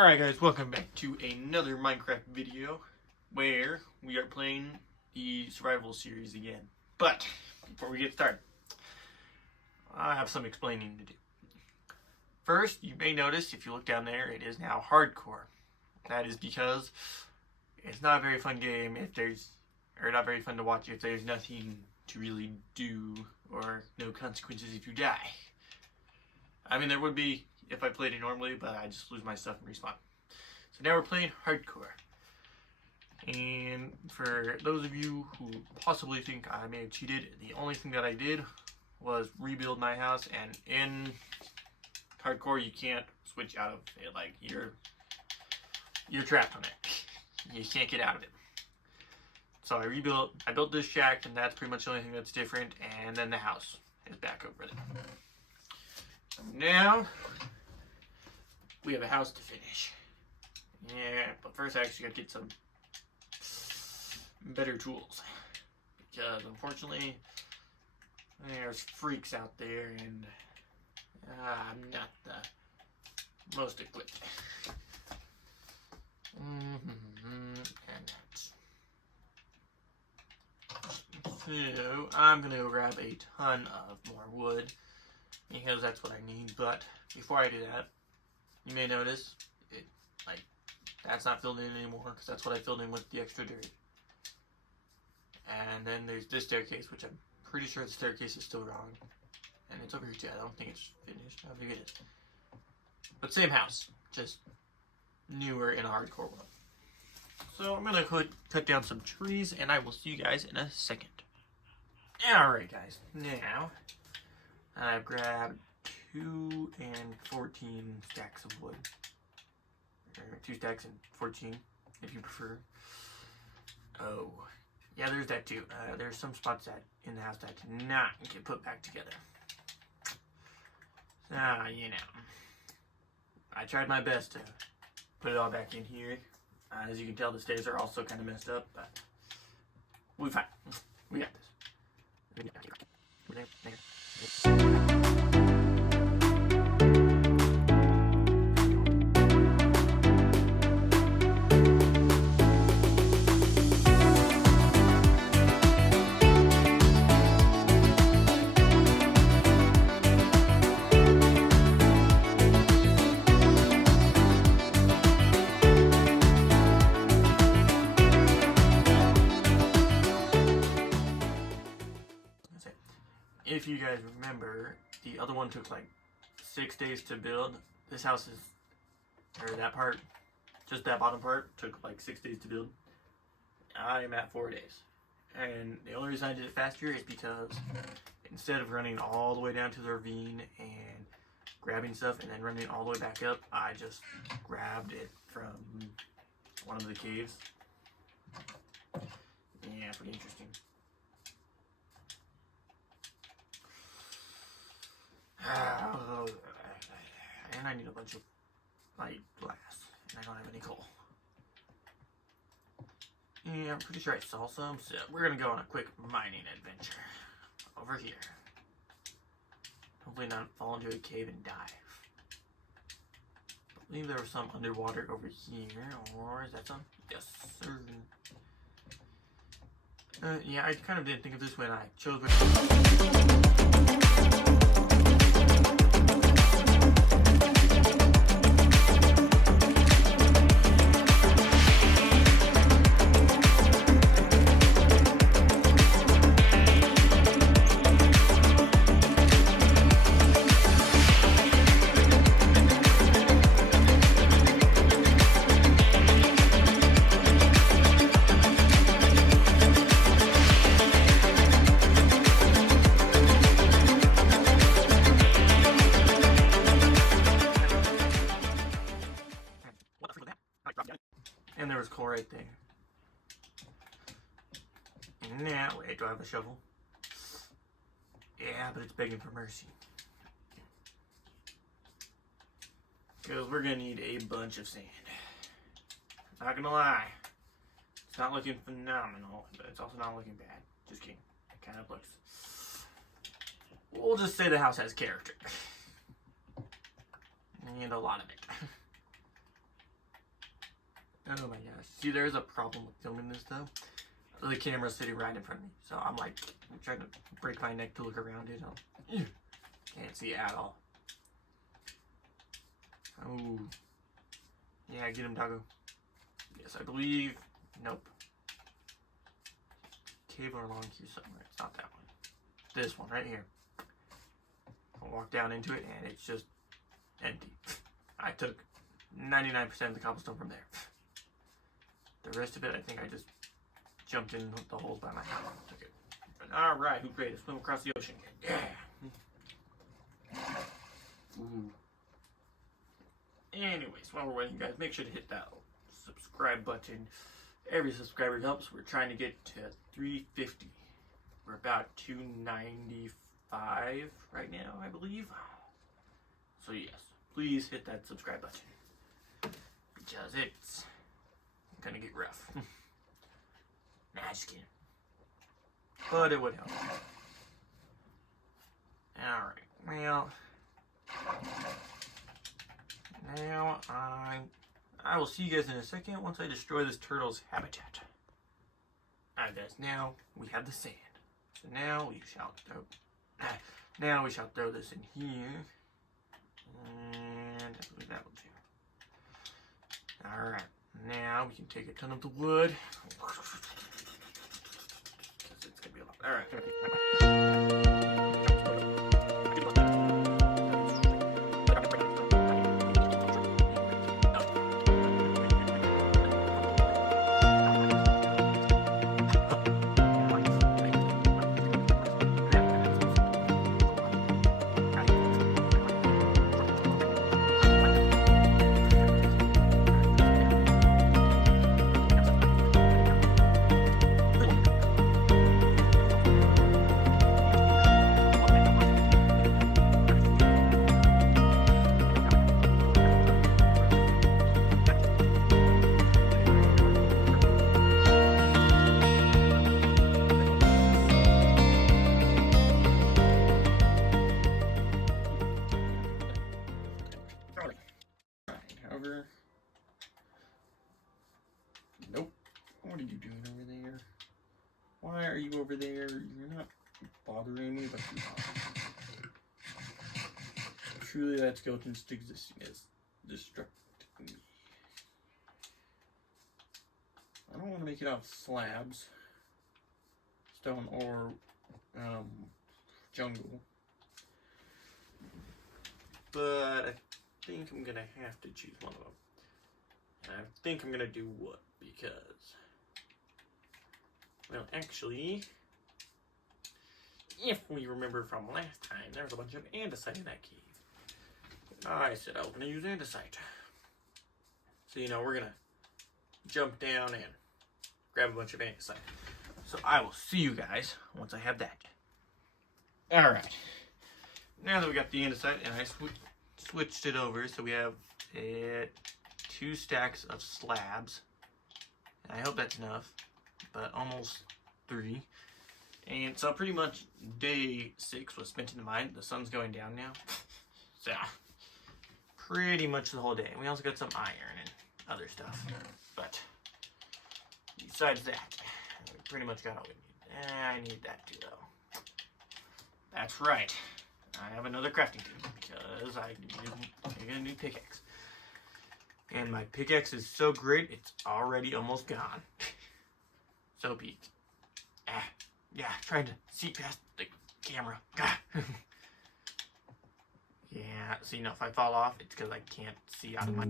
Alright guys, welcome back to another Minecraft video where we are playing the survival series again. But, before we get started, I have some explaining to do. First, you may notice, if you look down there, it is now hardcore. That is because it's not a very fun game if there's, or not very fun to watch if there's nothing to really do or no consequences if you die. I mean, there would be if I played it normally, but I just lose my stuff and respawn. So now we're playing hardcore. And for those of you who possibly think I may have cheated, the only thing that I did was rebuild my house, and in hardcore you can't switch out of it. Like, you're trapped on it. You can't get out of it. So I built this shack, and that's pretty much the only thing that's different, and then the house is back over there. Now we have a house to finish. Yeah, but first I actually gotta get some better tools. Because unfortunately, there's freaks out there and I'm not the most equipped. So I'm gonna grab a ton of more wood because that's what I need. But before I do that, you may notice it, like, that's not filled in anymore because that's what I filled in with the extra dirt. And then there's this staircase, which I'm pretty sure the staircase is still wrong. And it's over here too. I don't think it's finished. I think it is. But same house, just newer in a hardcore world. So I'm gonna cut down some trees, and I will see you guys in a second. Alright guys, now I've grabbed 2 and 14 stacks of wood. Or 2 stacks and 14, if you prefer. Oh, yeah, there's that too. There's some spots that in the house that cannot get put back together. So, you know, I tried my best to put it all back in here. As you can tell, the stairs are also kind of messed up, but we're fine. We got this. If you guys remember, the other one took like 6 days to build. This house is, or that part, just that bottom part, took like 6 days to build. I am at 4 days. And the only reason I did it faster is because instead of running all the way down to the ravine and grabbing stuff and then running all the way back up, I just grabbed it from one of the caves. Yeah, pretty interesting. And I need a bunch of light glass, and I don't have any coal. Yeah, I'm pretty sure I saw some, so we're gonna go on a quick mining adventure over here. Hopefully not fall into a cave and die. I believe there was some underwater over here, or is that some? Yes, sir. Yeah, I kind of didn't think of this when I chose and there was coal right there. Now, wait, do I have a shovel? Yeah, but it's begging for mercy. Because we're going to need a bunch of sand. Not going to lie. It's not looking phenomenal, but it's also not looking bad. Just kidding. It kind of looks... We'll just say the house has character. And a lot of it. Oh my gosh. See, there's a problem with filming this though. The camera's sitting right in front of me. So I'm like trying to break my neck to look around it. Can't see at all. Oh. Yeah, get him, doggo. Yes, I believe. Nope. Cave or long queue somewhere. It's not that one. This one right here. I'll walk down into it and it's just empty. I took 99% of the cobblestone from there. The rest of it, I think I just jumped in the holes by my hand and took it. Alright, who created? Swim across the ocean. Yeah. Ooh. Anyways, while we're waiting, guys, make sure to hit that subscribe button. Every subscriber helps. We're trying to get to 350. We're about 295 right now, I believe. So yes, please hit that subscribe button because it's gonna get rough. Nah, just kidding. But it would help. Alright, well, now I will see you guys in a second once I destroy this turtle's habitat. Alright guys, now we have the sand. So now we shall throw this in here. And I believe that will do. Alright, now we can take a ton of the wood. Because it's gonna be a lot. Alright. Nope. What are you doing over there? Why are you over there? You're not bothering me, but you are. Truly, that skeleton's existing is destructing me. I don't want to make it out of slabs, stone, or jungle. But I think I'm gonna have to choose one of them. And I think I'm gonna do wood because, well, actually, if we remember from last time, there was a bunch of andesite in that cave. I said I was gonna use andesite. So, you know, we're gonna jump down and grab a bunch of andesite. So I will see you guys once I have that. Alright. Now that we got the andesite and I switched it over, so we have 2 stacks of slabs. I hope that's enough, but almost 3. And so pretty much day 6 was spent in the mine. The sun's going down now. So pretty much the whole day. We also got some iron and other stuff. But besides that, we pretty much got all we need. I need that too though. That's right. I have another crafting table because I need a new pickaxe. And my pickaxe is so great, it's already almost gone. So peaked. Yeah, trying to see past the camera. Yeah, so you know, if I fall off, it's because I can't see out of my...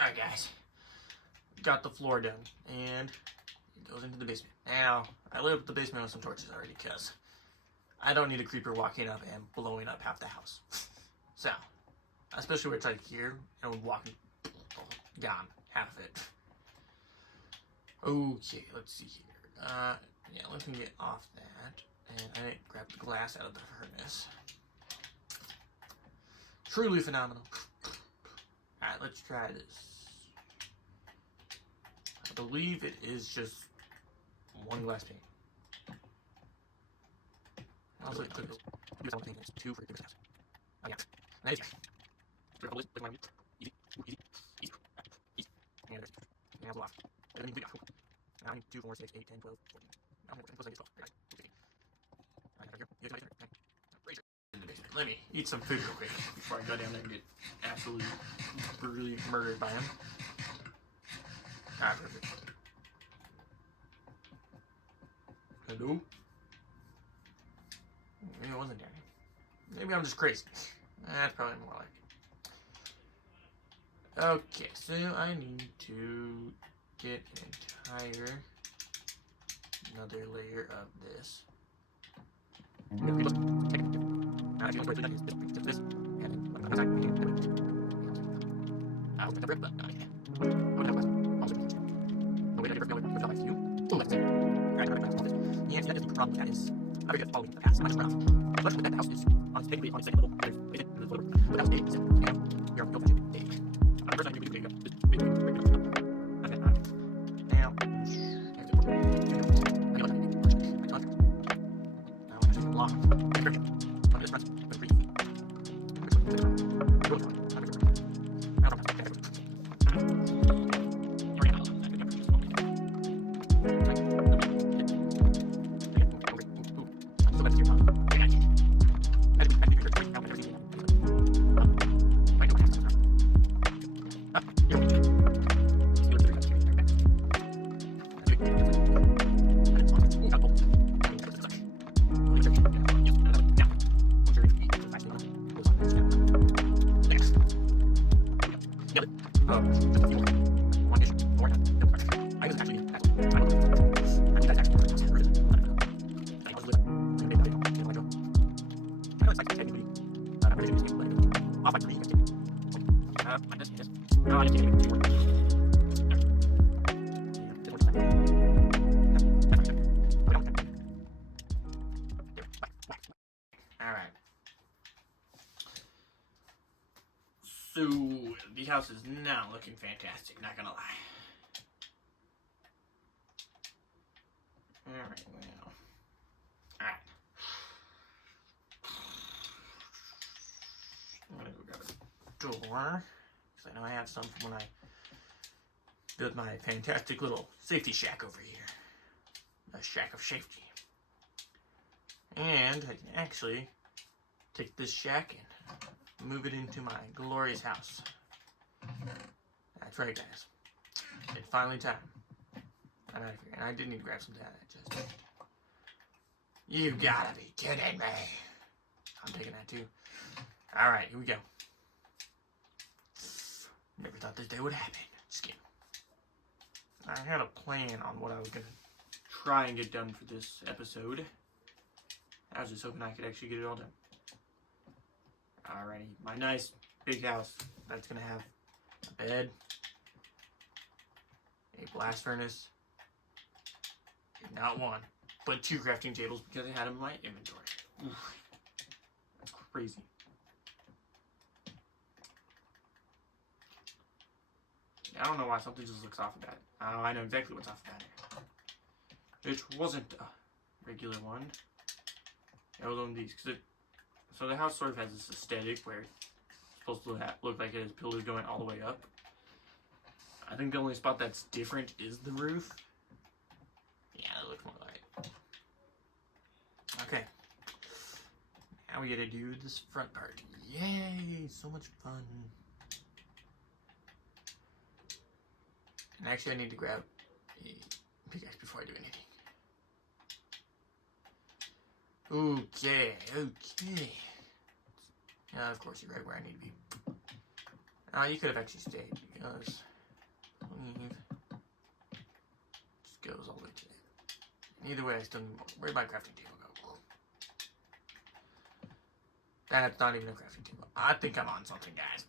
Alright guys, got the floor done, and it goes into the basement. Now, I lit up the basement with some torches already, because I don't need a creeper walking up and blowing up half the house. So, especially where it's like here, and walking, gone, half of it. Okay, let's see here. Yeah, let me get off that, and I didn't grab the glass out of the furnace. Truly phenomenal. Alright, let's try this. I believe it is just one glass pane. Also, it could do something that's two for a different house. Oh, yeah. That is easy. Easy. Easy. Easy. And there's now blow off. And then we go. 9, 2, 4, 6, 8, 10, 12, 14. No, 14 plus 12. Right. Okay. Let me eat some food real quick before I go down there and get absolutely brutally murdered by him. Ah, perfect. Hello? Maybe it wasn't Danny. Maybe I'm just crazy. That's probably more like it. Okay, so I need to get an entire another layer of this. Yeah, that is the problem with that is I forget following the past. I just run off. But that house is on technically on the second level. There's the floor. But that was big. You're on the big. First I do big up. Big. Now. Now I'm just locked. I'm just running. Alright. So, the house is now looking fantastic, not gonna lie. Alright, well. Alright. I'm gonna go grab a door, because I know I have some from when I built my fantastic little safety shack over here. A shack of safety. And I can actually take this shack and move it into my glorious house. That's right, guys. It's finally time. I'm out of here. And I did need to grab some of that. I just... You gotta be kidding me. I'm taking that too. Alright, here we go. Never thought this day would happen. Just kidding. I had a plan on what I was gonna try and get done for this episode. I was just hoping I could actually get it all done. Alrighty, my nice big house that's gonna have a bed, a blast furnace, not one, but 2 crafting tables because I had them in my inventory. Oof, that's crazy. I don't know why something just looks off about it. Oh, I know exactly what's off about it. It wasn't a regular one. It was on these. So the house sort of has this aesthetic where it's supposed to look like it has pillars going all the way up. I think the only spot that's different is the roof. Yeah, it looks more like it. Okay. Now we gotta do this front part. Yay! So much fun. And actually I need to grab a pickaxe before I do anything. Okay, okay. Yeah, of course you're right where I need to be. You could have actually stayed because leave just goes all the way to there. Either way, I still need more. Where'd my crafting table go? That's not even a crafting table. I think I'm on something, guys.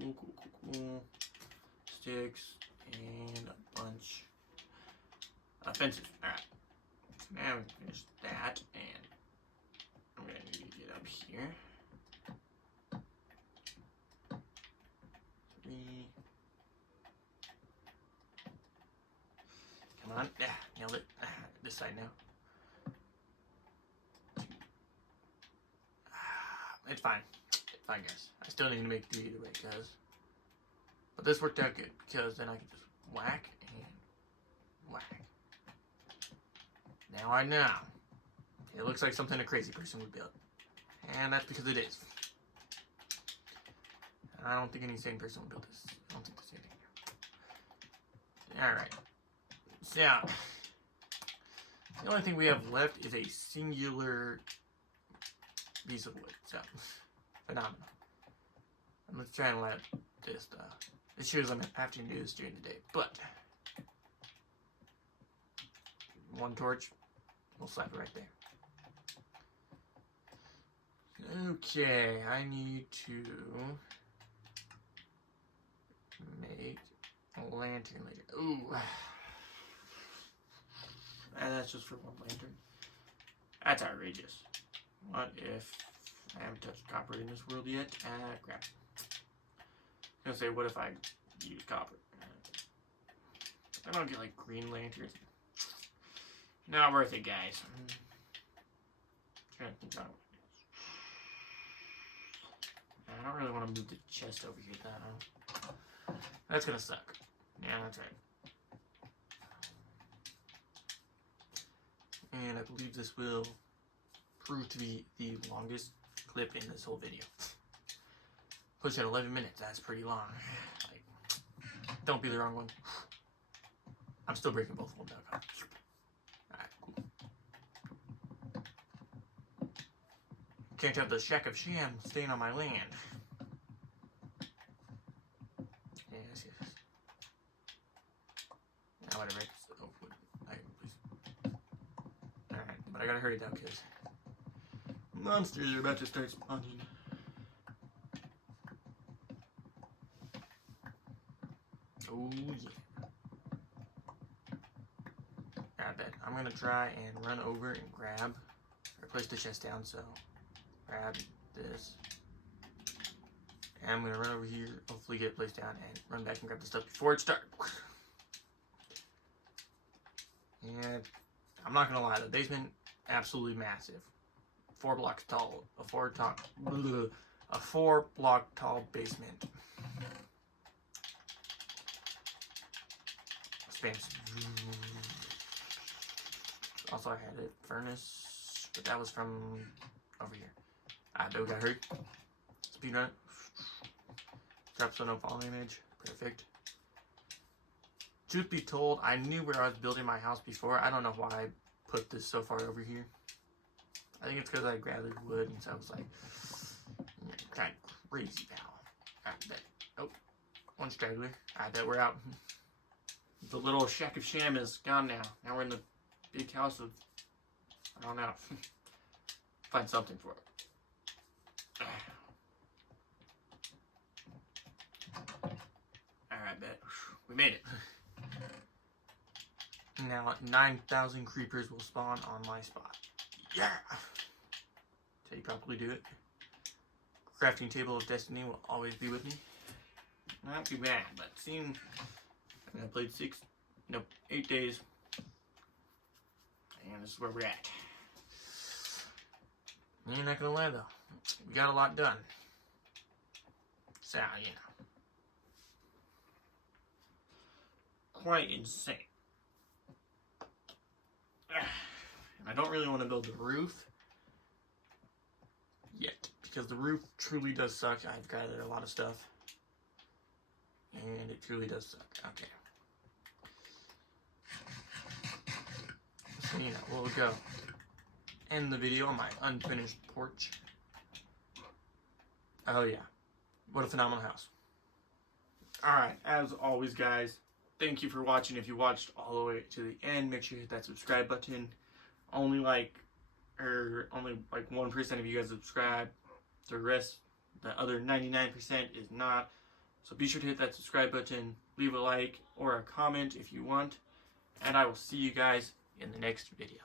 Cool. Sticks and a bunch of fences. Alright. So now we can finish that, and I'm gonna need to get up here. 3. Come on. Yeah, nailed it. This side now. It's fine. It's fine, guys. I still need to make 3 either way, guys. But this worked out good, because then I can just whack and whack. Now I know. It looks like something a crazy person would build. And that's because it is. I don't think any sane person would build this. I don't think there's anything here. Alright. So, the only thing we have left is a singular piece of wood. So, phenomenal. And let's try and let this, it shows I'm having to do this during the day. But, 1 torch, we'll slap it right there. Okay, I need to make a lantern later. Ooh. And that's just for 1 lantern. That's outrageous. What if I haven't touched copper in this world yet? Crap. I was gonna say, what if I use copper? I don't get like green lanterns. Not worth it, guys. Trying to think about it. I don't really want to move the chest over here, though. That's gonna suck. Yeah, that's right. And I believe this will prove to be the longest clip in this whole video. Pushing 11 minutes, that's pretty long. Like, don't be the wrong one. I'm still breaking both of them down. Alright, cool. Can't have the Shack of Sham staying on my land. Yes. Now whatever. Oh, please. Alright, but I gotta hurry down because monsters are about to start spawning. Oh yeah. I bet. I'm gonna try and run over and grab, or place the chest down, so grab this. And I'm gonna run over here, hopefully get it placed down, and run back and grab the stuff before it starts. And I'm not gonna lie, the basement, absolutely massive. 4 blocks tall, a 4 block tall basement. Expansive. Also, I had a furnace, but that was from over here. I bet we got hurt. Speedrun it. Drop so no fall damage. Perfect. Truth be told, I knew where I was building my house before. I don't know why I put this so far over here. I think it's because I gathered wood, and so I was like, kind of crazy now. I bet. Oh, 1 straggler. I bet we're out. The little Shack of Sham is gone now. Now we're in the big house of, I don't know. Find something for it. Alright, bet. We made it. Now 9,000 creepers will spawn on my spot. Yeah! So you probably do it. Crafting table of destiny will always be with me. Not too bad, but seeing I played 8 days. And this is where we're at. You're not gonna lie though. We got a lot done. So, you know. Quite insane. I don't really want to build the roof yet, because the roof truly does suck. I've gathered a lot of stuff, and it truly does suck. Okay. So, you know, we'll go end the video on my unfinished porch. Oh yeah, what a phenomenal house. Alright, as always guys, thank you for watching. If you watched all the way to the end, make sure you hit that subscribe button. Only like 1% of you guys subscribe. The rest, the other 99% is not. So be sure to hit that subscribe button, leave a like or a comment if you want, and I will see you guys in the next video.